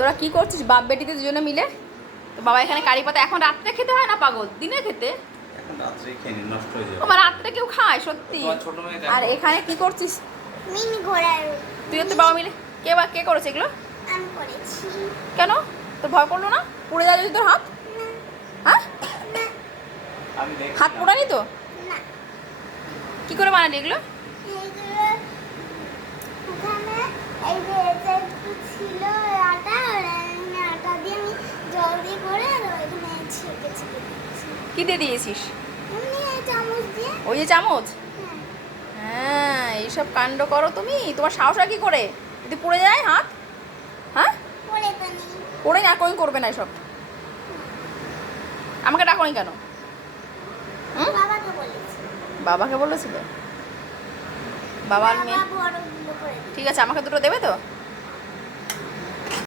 তোরা কি করছিস বাপ বেটিতে দুজনে মিলে? তো বাবা এখানে কারি পাতা এখন রাত্রে খেতে হয় না পাগল, দিনে খেতে? এখন রাত্রে খেয়ে নিন, নষ্ট হয়ে যাবে। ও মা, রাত্রে কেউ খায় সত্যি? তোমার ছোট মেয়ে দেখো। আর এখানে কি করছিস মিনি ঘোড়ার তুই? তো বাবা মিলে কে করেছে এগুলো? আমি করেছি। কেন? তোর ভয় করলো না? পুড়ে যায় যদি তোর হাত? হ্যাঁ, আমি দেখি হাত পোড়ানি তো? না, কি করে বানালি এগুলো? এইগুলো ওখানে এই যে এটা একটু ছিল আটা, আর এখানে আটা দিয়ে আমি জল দিয়ে করে আর ওইখানে ছেঁকে দিয়েছি। কি দিয়ে দিয়েছিস? এমনি এই চামচ দিয়ে। ওই যে চামচ? হ্যাঁ, হ্যাঁ, এইসব কাণ্ড করো তুমি। তোমার সাহস আর কি করে যদি পুড়ে যায় হাত? হ্যাঁ, পরে তো নেই। পড়ে না, কোই করবে না এসব। আমাকে ডাকোনি কেন? হুম? বাবাকে বলেছি। বাবাকে বলেছিল? বাবার মেয়ে। বাবা বড়গুলো করে দিয়েছে। ঠিক আছে, আমাকে দুটো দেবে তো?